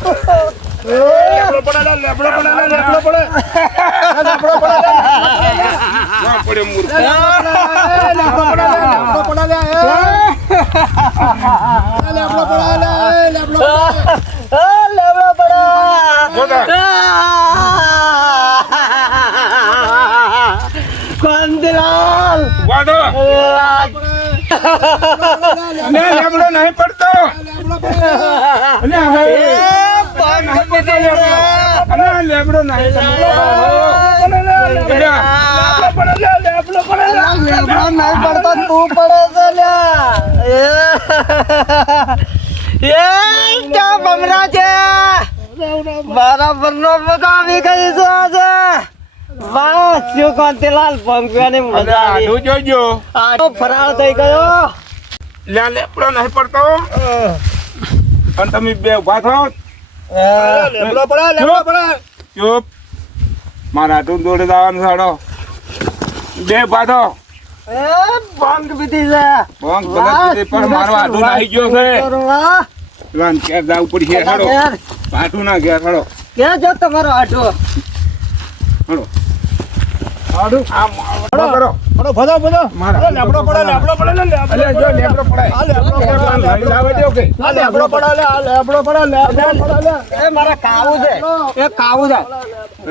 લેબડો પડે ના મૂર્ખ. નહીં પડતો. લે, હવે. નહીં પડતો લેબડો. અલે, લેબડો નહીં પડતો. લે, લેબડો લે, લે. નહીં પડતો તું પડે છે લ્યા એ ક્યાં બમરા છે? બરાબર નો બધા આવી ગઈ છે આજે. વાહ શું કાંતિલાલ પંખવાની મજા આડું જોજો. આટલો ફરાળ થઈ ગયો. લે, લેબડો નહીં પડતો. અને તમે બે ઊભા થાઓ લેબડો પડે લેબડો પડે. ચૂપ. મારા તું દોડે જવાનું સાડો બે પાછો. ભંગ પીધી છે. ભંગ પીધી પણ મારો આટું નાહી ગયો છે. કરવા પેલા ઘેર જવું પડશે હેડો. ના ઘેર હેડો ક્યાં જો તમારો આઠો હેડો આડું આમ હેડો. કરો પડો ભલો ભલો મારા લેબડો પડે લેબડો પડે લે અલે જો લેબડો પડાય આ લેબડો પડે, લાવે દો કે આ લેબડો પડે લે આ લેબડો પડે લેબડો પડે લે એ મારા કાવું છે. એ કાવું છે.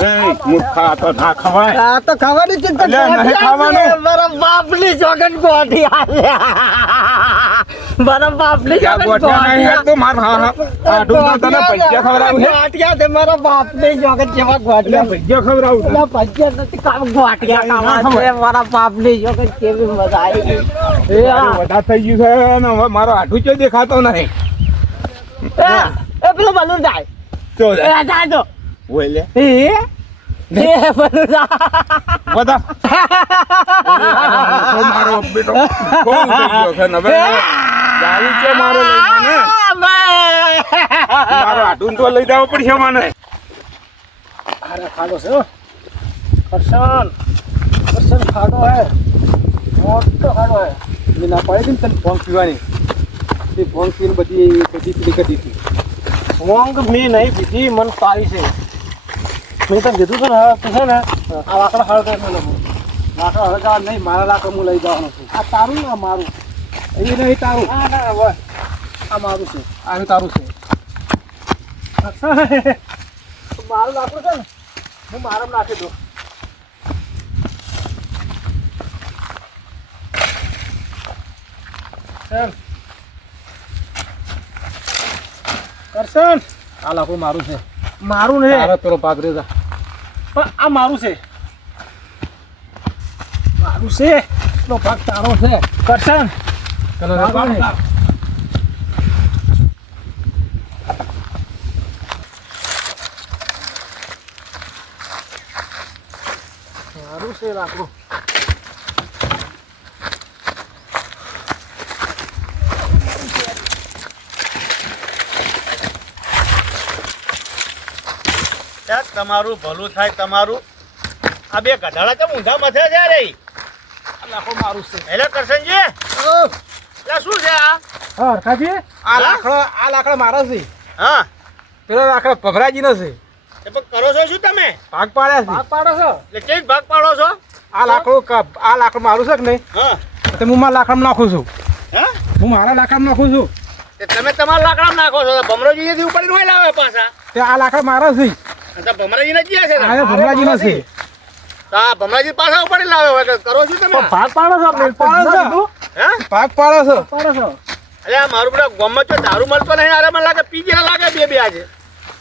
એ મૂર્ખા તો ના ખવાય. આ તો ખાવાની ચિંતા નહીં ખાવાનું. મારા બાપની ચોકન ગોઠિયા મારા તો માર હા હા. તને પૈસા ખવડાવું છે મારા બાપની ચોકન જેવા ગોઠિયા પૈસા ખવડાવું. ના પૈસા નથી કામ. ગોઠિયા ખાવા છે મારા બાપની ચોકન કેવી મજા આવી એ આ, થઈ ગયું છે ને હવે મારો આઠું ચો દેખાતો નહીં. એ, પેલો બલૂન જાય. ચો એ જાય? તો. એ બધા. મારો બેટો કોણ થઈ ગયો છે? ને ગાડી છે મારો લઈ મને. મારો આઠું તો લઈ જવો પડશે મને. અરે ખાડો છે હો. કરશન. કરશન ખાડો હે. મોટો ખાડો હે. મેં ના પાડી હતી તને ભોંગ પીવાની. તે ભોંગ પીને બધી બધી પીલી કરી દીધી. ભોંગ મેં નહીં પીધી મન પાડી છે. મેં તને કીધું છે ને તું છે ને આ લાકડા કરી મને લાકડા નહીં મારા લાકડા હું લઈ જવાનો છું. આ તારું ને મારું? એ નહીં તારું. હા ના હવે આ મારું છે. આ તારું છે. મારું લાકડું છે ને હું મારામાં નાખી દઉં. કરશન. આ લાકડું મારું છે. મારું નહીં. પેલો પાઘરે રેજા પણ આ મારું છે. મારું છે. પેલો ભાગ તારો છે. કરશન. ને. મારું છે લાકડું તમારું ભલું થાય તમારું. આ બે ગધાડા કેમ ઊંધા મથે છે રે આ લાકડું મારું છે. હેલો કરશનજી? એટલે શું છે આ? હા હરખાજી આ લાકડો આ લાકડો મારો છે. હા. પેલો લાકડો ભભરાજી નો છે. એ પણ કરો છો શું તમે? ભાગ પાડ્યા છે. ભાગ પાડો છો? એટલે કેવી ભાગ પાડો છો? આ લાકડું ક- આ લાકડું મારું છે કે નહીં? હા. તો હું મારા લાકડામાં નાખું છું. હા? હું મારા લાકડામાં નાખું છું. તમે તમારા લાકડા નાખો છો ભમરોજી થી ઉપાડીને હોય લાવે પાછા. તે આ લાકડા મારા છે. તો ભમરાજી ને છે ને? નથી છે. તો આ ભમરાજી પાછા ઉપાડી લાવે હોય તો કરો છો તમે? ભાગ પાડો છો પાડો છો. હે? ભાગ પાડો છો. પાડો છો. અરે મારું બધા ગમત તો દારૂ મળતો નહીં અરે મને લાગે પી ગયા લાગે બે બે આજે.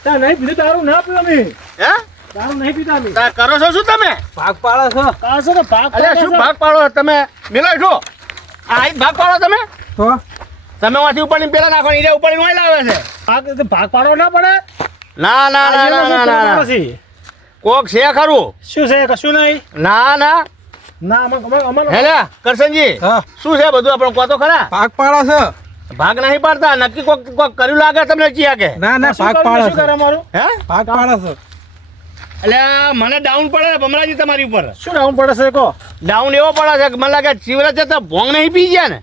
ત્યાં નહીં પીધું દારૂ ના પીવા મેં હે? દારૂ નહીં પીતા મેં તો કરો છો શું તમે? ભાગ પાડો છો. કાશો તો ભાગ અરે શું ભાગ પાડો છો? તમે મિલો છો આ ભાગ પાડો તમે. તો? તમે વાંથી ઉપાડીને પેલા નાખો ને ઈને ઉપાડીને વાય લાવે છે. ભાગ ભાગ પાડો ના પડે? ના ના ના ના ના ના ના. કોક છે ખરું? શું છે? કશું નહીં. ના ના. ના અમાર અમાર હેલે કરશનજી હા. શું છે બધું? આપણે કોતો ખરા? ભાગ પાડો છો? ભાગ નહીં પાડતા? નક્કી કોક કોક કર્યું લાગે તમને ચિયા કે ના ના ભાગ પાડો છો? અમારું? હે? ભાગ પાડો છે? એટલે મને ડાઉન પડે ને ભમરાજી તમારી ઉપર? શું ડાઉન પડે છે કો? ડાઉન એવો પડે છે કે મને લાગે શિવરાજ જતા ભોંગ નહીં પી ગયા ને?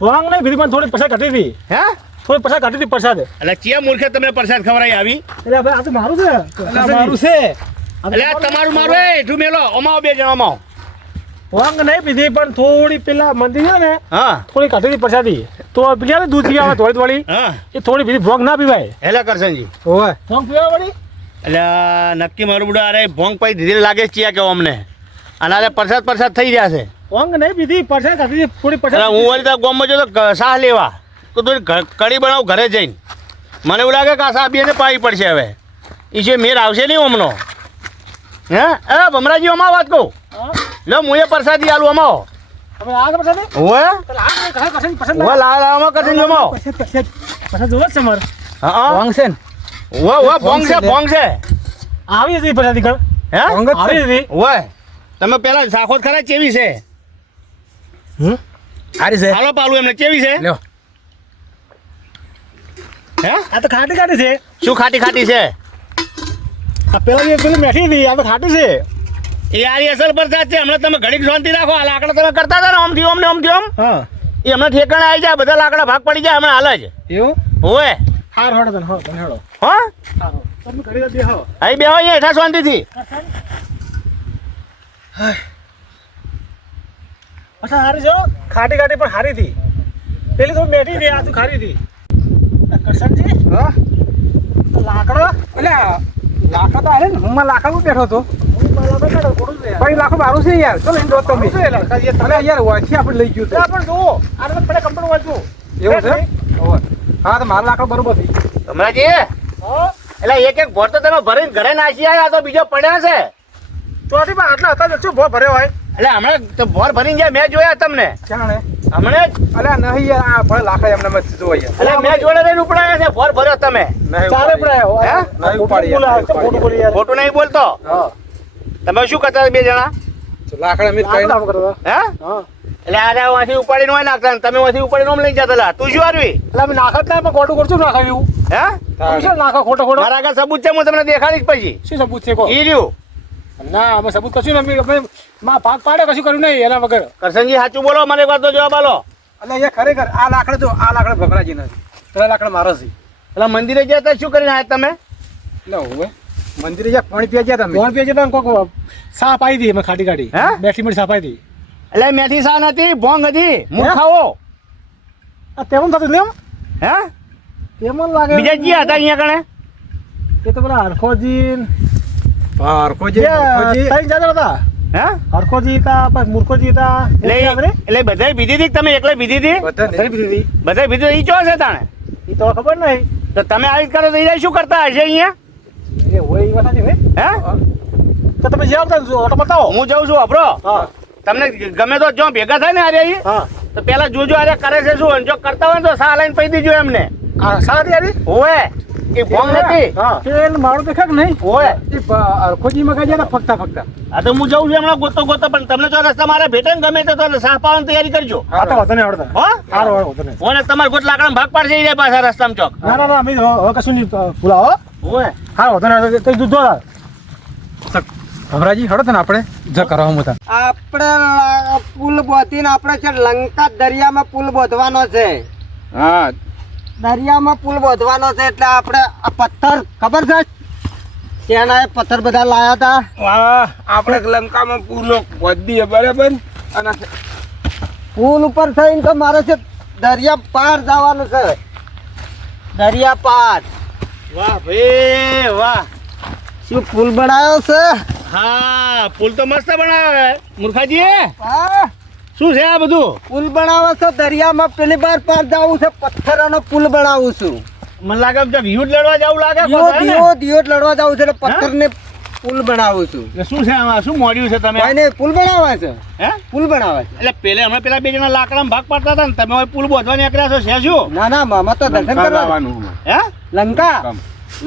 ભોંગ નહીં પીધી પણ થોડી પૈસા ઘટી હતી. હે? થોડી પ્રસાદ કાઢી દી પ્રસાદ. એટલે ચિયા મૂર્ખે તમને પ્રસાદ ખવડાવી આવી? એટલે ભાઈ આ તો મારું છે. એટલે મારું છે. એટલે તમારું મારું એ હેઠું મેલો. અમાવો બે જણા અમાવ વાંગ નહીં પીધી પણ થોડી પેલા મંદિર છે ને હા. થોડી કાઢી હતી પ્રસાદી. તો પેલી ને દૂધ પીવા થોડી થોડી હા. એ થોડી પીધી ભોંગ ના પીવાય. એટલે કરશનજી. ઓય ભોંગ પીવા વળી એટલે નક્કી મારું બુડા અરે ભોંગ પછી ધીરે લાગે છે ચિયા કેવો અમને. અને અરે પ્રસાદ પ્રસાદ થઈ રહ્યા છે. વાંગ નહીં પીધી પ્રસાદ કાઢી હતી થોડી પ્રસાદ હું વળી તો ગામમાં જો તો સાહ લેવા. તો તું કઢી બનાવ ઘરે જઈને. મને એવું લાગે કે આ સાહ બેને પાવી પડશે હવે. એ જે મેર આવશે નહીં હમણો. હે? એ ભમરાજી અમા વાત કહું? લો હું એ પ્રસાદી આલું અમાવો તમે પેલા સાખોત ખરા ચેવી છે. હાલો પાલું એમને ચેવી છે? લ્યો. હે? આ તો ખાટી ખાટી છે. શું ખાટી ખાટી છે? આ પેલા જે પેલી મેઠી હતી આ તો ખાટી છે. એ આરી અસર પ્રસાદ છે. હમણાં તમે ઘડીક શાંતિ રાખો. આ લાકડા તમે કરતા હતા ને? હા. એ હમણાં ઠેકાણે આવી જાય બધા લાકડા ભાગ પડી જાય હમણાં હાલ જ. એવું? હોય હાર તને હો તને હળો હો? હારો. તમે ઘડી દે હો બેહો અહીંયા હેઠા શાંતિથી. અચ્છા હારી છે ખાટી ખાટી પણ હારી હતી. પેલી તો બેઠી હતી આ તો ખારી હતી. કરશનજી હા? લાકડો? એટલે લાખો તો આલે ને હું માં બેઠો હતો. હું મારા પર છે યાર. ભાઈ લાખો મારું છે યાર. ચલો છે લાકડા? જે તમે- અલે યાર વાંચી આપણે લઈ ગયું આ પણ જુઓ આ પડે કંપની વાંચો. એવું છે? હા તો મારા લાકડો બરોબર થઈ હમણાંજી હા? એટલે એક એક ભોર તો તમે ભરીને ઘરે નાસી આવ્યા તો બીજો પડ્યા છે. ચોથી પણ આટલા હતા જ શું ભો ભર્યો હોય? એટલે હમણાં તો ભોર ભરીને ગયા મેં જોયા તમને. જાણે હમણે જ. અલે નહીં યાર આ ભલે લાકડા એમને મત જોવા યાર. મેં જોડે રહીને ઉપડાયા છે ભોર ભર્યો તમે. નહીં ઉપડાયો હે? નહીં ઉપાડી યાર. ખોટું બોલી યાર. ખોટું નહીં બોલતો? તમે શું કરતા બે જણા? લાકડા મેં કઈ કામ કરતા હે? હા. એટલે આજે વાંથી ઉપાડીને હોય નાખતા તમે વાંથી ઉપાડીને ઓમ લઈ જતા તું શું હારવી? એટલે અમે નાખત ના પણ ખોટું કરશું નાખાવ્યું હે? નાખો ખોટો ખોટો? મારા આગળ સબૂત છે હું તમને દેખાડીશ પછી. શું સબૂત છે કો ઈ રહ્યું. ના અમે સબૂત કશું ને અમે માં ભાગ પાડે કશું કર્યું નહીં એના વગર. કરશનજી સાચું બોલો મને એક વાર તો જવાબ આલો એટલે અહીંયા ખરેખર આ લાકડે જો આ લાકડે ભભરાજી નથી. પેલા લાકડા મારો છે. એટલે મંદિરે ગયા હતા શું કરીને આવ્યા તમે? એટલે હવે મંદિરે જ્યાં પાણી પીવા ગયા તમે પાણી પીવા ગયા કોક સાપ આવી હતી અમે ખાટી કાઢી હે? બેઠી મળી સાપ આવી હતી. એટલે મેથી સા નથી ભોંગ હતી. મૂર્ખાઓ. આ તેમ થતું ને એમ? હે? તેમ લાગે. બીજા ગયા હતા અહીંયા કણે? એ તો પેલા હરખોજી હરખોજી જે હરખોજી. ત્રણ જાતના હતા. હે? હરખોજી હતા પછી મૂર્ખોજી હતા. એટલે બધાય પીધી હતી તમે એકલે પીધી હતી? બધાય બીજી ઈ ચો છે તાણે? એ તો ખબર નહીં. તો તમે આવી જ કરો તો ઈ શું કરતા હશે અહીંયા? એ હોય એ વાત નહીં હે? તો તમે જે આવતા ઓટો બતાવો હું જઉં છું અભરો. હા. તમને ગમે તો જો ભેગા થાય ને અરે હા. તો પેલા જોજો અરે કરે છે શું? જો કરતા હોય ને તો સા લઈને પી દીજો એમને. સાદી યારી ઓવે એ ભોંગ નથી. તેલ મારું દેખાય નહીં. ઓવે એ પ- હરખોજી માં ગયા ફગતા આ તો હું જઉં છું હમણાં ગોતો ગોતો પણ તમને રસ્તા મારે ભેટે ને ગમે તો તો સાહ પાવાની તૈયારી કરજો. આ તો વધુ નહીં આવડતા હો? સારું ઓને તમારે લાકડા ભાગ પાડશે ઈ રહ્યા પાછા રસ્તામાં ચોક. ના ના ના અમે હવે હવે કશું નહીં ફૂલાવો ઓવે હા. વધુ તો દૂધ દો ભમરાજી હડો તને આપણે. જ કરવા હું આપણે પુલ બોધીને આપણે છે લંકા દરિયામાં પુલ બોધવાનો છે. હા. દરિયામાં પુલ બોધવાનો છે એટલે આપણે આ પથ્થર ખબર છે? ત્યાંના એ પથ્થર બધા લાયા હતા. આપણે લંકામાં પુલો વધી બરાબર? અને પુલ ઉપર થઈને તો મારે છે દરિયા પાર જવાનું છે. દરિયા પાર. વાહ ભાઈ વાહ. શું પુલ બનાવ્યો છે? હા પુલ તો મસ્ત બનાવ્યો મૂર્ખાજી હા. શું છે આ બધું? પુલ બનાવો છો દરિયામાં પેલી બાર પાર જવું છે પથ્થરનો પુલ બનાવું છું. મને લાગે છે યુદ્ધ લડવા જવું લાગે હે દિયો દિયો લડવા જવું છે એટલે પથ્થરને પુલ બનાવું છું. શું છે આમાં? શું મોડ્યું છે તમે? ભાઈ ને પુલ બનાવવા છે. હે? પુલ બનાવે છે. એટલે પેલે અમે પેલા બે જણા લાકડામાં ભાગ પાડતા હતા ને તમે હવે પુલ બોધવા નીકળ્યા છો છે શું? ના ના મામા તો દર્શન કરવાનું હે? લંકા?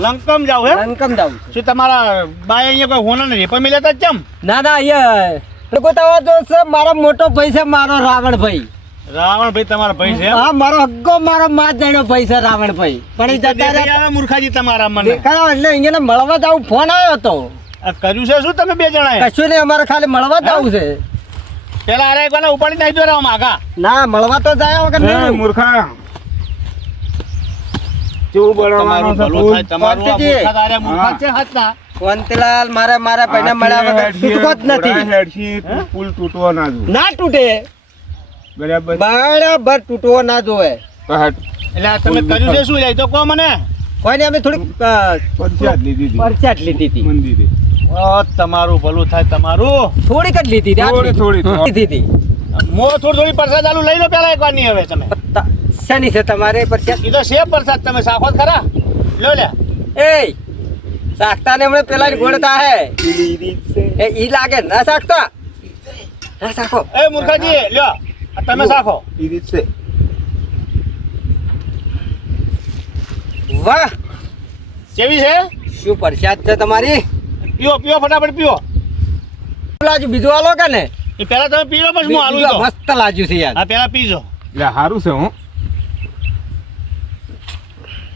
લંકમ. જાવ હે? લંકમ જાવું શું તમારા બાય અહીંયા કોઈ હોના ને પણ મિલ્યા હતા ચમ? ના ના અહીંયા લોકો તો દોસ્ત છે મારો મોટો ભાઈ છે મારો રાવણ ભાઈ. રાવણ ભાઈ તમારા ભાઈ છે હા મારો હગ્ગો મારો માં જાણ્યો ભાઈ છે રાવણ ભાઈ. પણ એ જતા રહ્યા મૂર્ખાજી તમારા મને. દેખાડો એટલે અહીંયા મળવા જાવ ફોન આવ્યો હતો આ કર્યું છે શું તમે બે જણા કશું નહીં અમારે ખાલી મળવા જવું છે. પેલા અરે એક વાર ઉપાડી નાખી દો માગા. ના મળવા તો જાય વગર નહીં. મૂર્ખા. કેવું બનાવવાનું તમારું ભલું થાય તમારું આ મૂર્ખા તારે મૂર્ખા છે હાથના. વંતલાલ મારા મારા પૈના મળ્યા વગર તૂટકો જ નથી. પુલ તૂટવો ના જોઈએ. ના તૂટે. બરાબર? બરાબર તૂટવો ના જોવે. એટલે તમે કર્યું છે શું? લે તો કહો મને? કોઈને અમે થોડીક પરચાટ લીધી હતી. પરચાટ લીધી હતી. મંદિરે. ઓ તમારું ભલું થાય તમારું. થોડીક જ લીધી હતી થોડી. થોડી લીધી હતી. મો થોડી થોડી પ્રસાદ આલુ લઈ લો પેલા એકવાર નહીં હવે તમે. શેની છે તમારે પરચાટ એ તો છે પ્રસાદ તમે સાખો ખરા? લો લે એ સાખતા ને હમણાં પેલા ગોળતા હે એ ઈ લાગે ના સાખતા ના સાખો એ મૂર્ખાજી લ્યો તમે સાખો ઈ રીત છે. વાહ! કેવી છે? શું પરસાદ છે તમારી? પીઓ પીઓ ફટાફટ પીઓ. લાજુ બીજું આલો કે ને? એ પેલા તમે પી પછી હું આલું તો. મસ્ત લાજુ છે યાર. હા પેલા પીજો. એટલે સારું છે હું.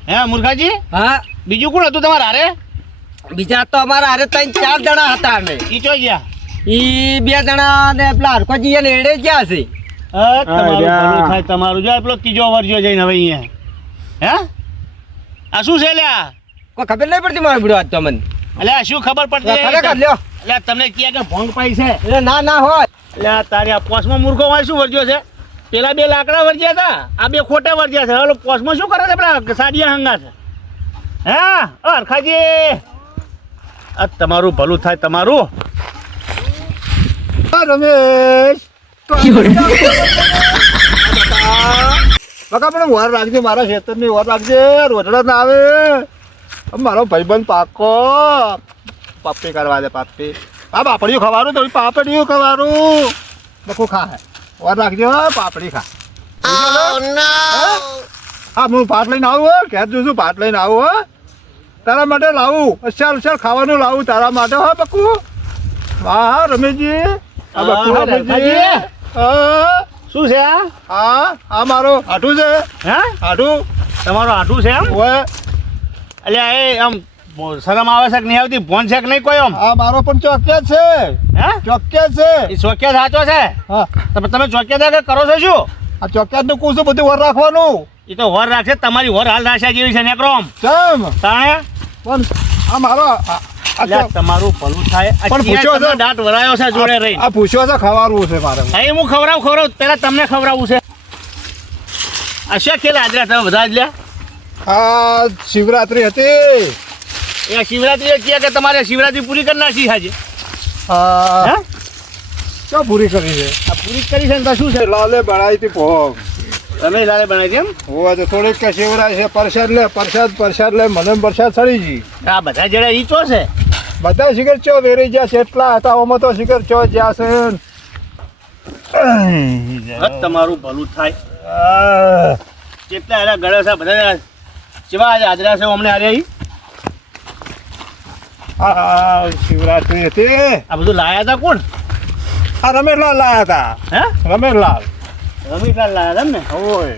હે મુર્ખાજી હા? બીજું કોણ હતું તમારે હારે? બીજા તો અમારા હારે ત્રણ ચાર જણા હતા અમે. ઈ ચો ગયા? ઈ બે જણા ને પેલા હરકોજી ને એડે ગયા છે. તમારું અલ્યા. તમારું જો પેલો ત્રીજો વર્જ્યો જઈને હવે અહીંયા. હે? આ શું છે લ્યા? કોઈ ખબર નહીં પડતી મારો બીડો આજ તો મને. એટલે આ શું ખબર પડતી ખરેખર લ્યો. એટલે તમને ક્યાં કે ભોંગ પાઈ છે? એટલે ના ના હોય. એટલે તારે આ પોસમાં મૂર્ખો હોય શું વર્જ્યો છે? પેલા બે લાકડા વર્જ્યા હતા આ બે ખોટા વર્જ્યા છે. હવે પોસમાં શું કરે છે પેલા? સાડિયા હંગા છે હે? ઓ હરખાજી. આ તમારું ભલું થાય તમારું. રમેશ. બકા પણ વાર રાખજે મારા ખેતરની વાર રાખજે રોજડા ના આવે. મારો ભાઈબંધ પાકો. પાપડી કરવા દે પાપડી. આ પાપડીઓ ખવાનું તો પાપડીઓ ખવાનું બકું ખા હે. વાર રાખજો હા પાપડી ખા. હા હું ભાત લઈને આવું હો. ઘેર જોઈશું છું ભાત લઈને આવું હો. તારા માટે લાવું અચાર અચાર ખાવાનું લાવું તારા માટે. હા બકુ? હા હા રમેશજી. આ બકુ હા, રમેશજી. શું છે આ? હા આ મારો હાટું છે. હે? હાટું. તમારું આઠું છે એમ? હોય એટલે એ આમ શરમ આવે છે કે નહીં આવતી? ફોન છે કે નહીં કોઈ આમ? આ મારો પણ ચોક્યા છે. હે? ચોક્યા છે. એ ચોક્યા સાચો છે? હા. તમે તમે ચોક્યા કે કરો છો શું? આ ચોક્યા નું કું છું બધું વર રાખવાનું. એ તો વર રાખશે તમારી વર હાલ રાખ્યા જેવી છે નેક્રોમ કેમ તાણે? પણ આ મારો આ- આ અલ્યા, તમારું ભલું થાય. પણ પૂછ્યો છે? દાંત વરાયો છે જોડે રહી આ પૂછ્યો છે ખવાનું છે મારે. અહીં હું ખવડાવું ખવડાવું. પેલા તમને ખવડાવવું છે. આ શું ખેલ આજરા તમે બધા જ લ્યા આ શિવરાત્રી હતી. એ શિવરાત્રી કહે કે તમારે શિવરાત્રી પૂરી કરી નાખી આજે. આ હે? પૂરી કરી છે? આ પૂરી કરી છે ને તો શું છે? લાલે બળાઈ થી ભોગ. તમે લાલે બનાવી એમ? હોવા તો થોડીક કે શિવરાય છે પ્રસાદ લે પ્રસાદ પ્રસાદ લે મને પ્રસાદ સડી જી આ બધા જણા ઈ ચો છે? બધા શિખર ચો વેરી જ્યાં છે એટલા હતા ઓમાં તો શિખર ચો જ્યાં છે. તમારું ભલું થાય. કેટલા એના ગળે છે બધા કેવા આજે હાજરા છે અમને આજે આ શિવરાત્રી હતી. આ બધું લાયા હતા કોણ? આ રમેશલાલ લાયા હતા. હે? રમેશલાલ. રમીલાલ લાયા તમને ને? ઓય.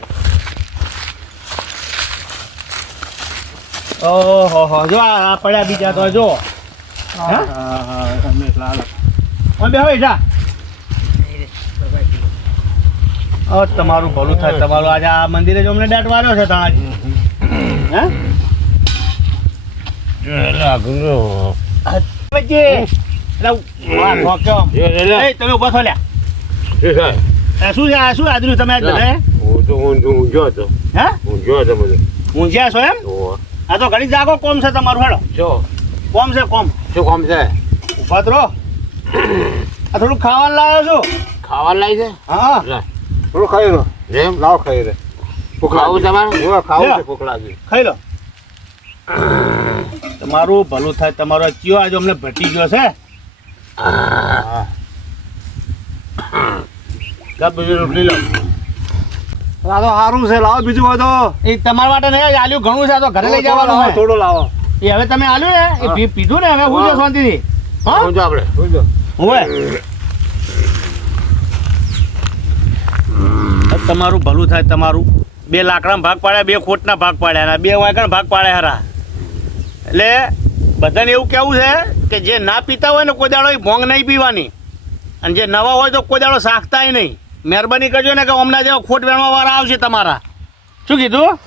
ઓહો જો આ પડ્યા બીજા તો જો. હે? હા? ઓય બે હવે જા. ઓ તમારું ભલું થાય. તમારું આજે આ મંદિરે જો અમને દાટ વાળ્યો છે તાણાજી હે? તમે ઊભા થો લ્યા. એ શું છે? આ શું તમે આજ બધા? હે ઊંઝ્યા છો એમ? આ તો ઘણી જાગો કોમ છે તમારું હેડો. કોમ છે કોમ. ઊભા તો રહો. આ થોડું ખાવાનું લાવ્યો છું? ખાવાનું લાવી છે? હા. થોડું ખાઈ લો. જેમ લાવ ખાઈ રે ભૂખ ખાવું તમારે? ખાવું છે ભૂખ લાગી. ખાઈ લો. તમારું ભલું થાય તમારો કયો ચિયો આજે અમને ભટી ગયો છે? બીજી રોટલી લો આ તો સારું છે લાવો બીજું હોય તો એ તમારા માટે નહીં આલ્યું ઘણું છે તો ઘરે લઈ જવાનું થોડું લાવો. એ હવે તમે આલ્યું ને એ પીધું ને હવે હું. જો શાંતિથી. હા? આપણે. હવે. તમારું ભલું થાય તમારું. બે લાકડા ભાગ પાડ્યા બે ખોટના ભાગ પાડ્યા અને બે વાયકણ ભાગ પાડ્યા હરા. એટલે બધાને એવું કેવું છે કે જે ના પીતા હોય ને કોઈ દાડો એ ભોંગ નહીં પીવાની. અને જે નવા હોય તો કોઈ દાડો સાખતાય નહીં. મહેરબાની કરજો ને કે હમણાં જેવા ખોટ વેણવા વાળા આવશે તમારા. શું કીધું?